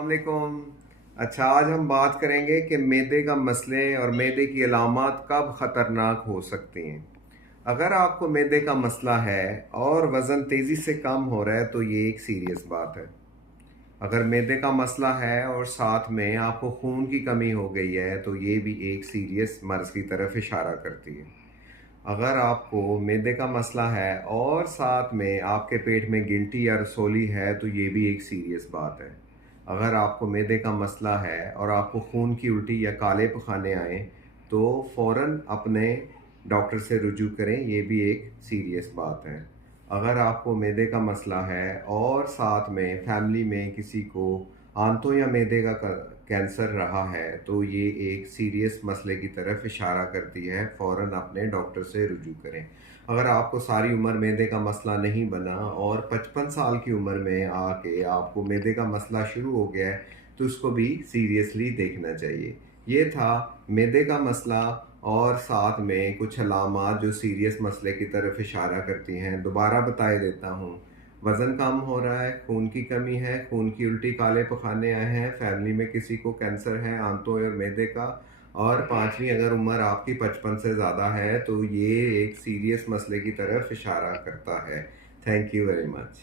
वालेकुम। अच्छा, आज हम बात करेंगे कि मैदे का मसले और मैदे की अलामत कब ख़तरनाक हो सकती हैं। अगर आपको मैदे का मसला है और वज़न तेज़ी से कम हो रहा है तो ये एक सीरियस बात है। अगर मैदे का मसला है और साथ में आपको खून की कमी हो गई है तो ये भी एक सीरियस मर्ज़ की तरफ इशारा करती है। अगर आपको मैदे का मसला है और साथ में आपके पेट में गिल्टी या रसोली है तो ये भी एक सीरियस बात है। अगर आपको मैदे का मसला है और आपको खून की उल्टी या काले पखाने आए तो फ़ौरन अपने डॉक्टर से रुजू करें, ये भी एक सीरियस बात है। अगर आपको मैदे का मसला है और साथ में फैमिली में किसी को आंतों या मैदे का कैंसर रहा है तो ये एक सीरियस मसले की तरफ इशारा करती है, फ़ौरन अपने डॉक्टर से रुजू करें। अगर आपको सारी उम्र मैदे का मसला नहीं बना और 55 साल की उम्र में आके आपको मैदे का मसला शुरू हो गया है तो उसको भी सीरियसली देखना चाहिए। ये था मैदे का मसला और साथ में कुछ अलामात जो सीरियस मसले की तरफ इशारा करती हैं। दोबारा बताए देता हूँ, वज़न कम हो रहा है, खून की कमी है, खून की उल्टी, काले पखाने आए हैं, फैमिली में किसी को कैंसर है आंतों और मैदे का, और पाँचवीं अगर उम्र आपकी 55 से ज़्यादा है तो ये एक सीरियस मसले की तरफ इशारा करता है। Thank you very much.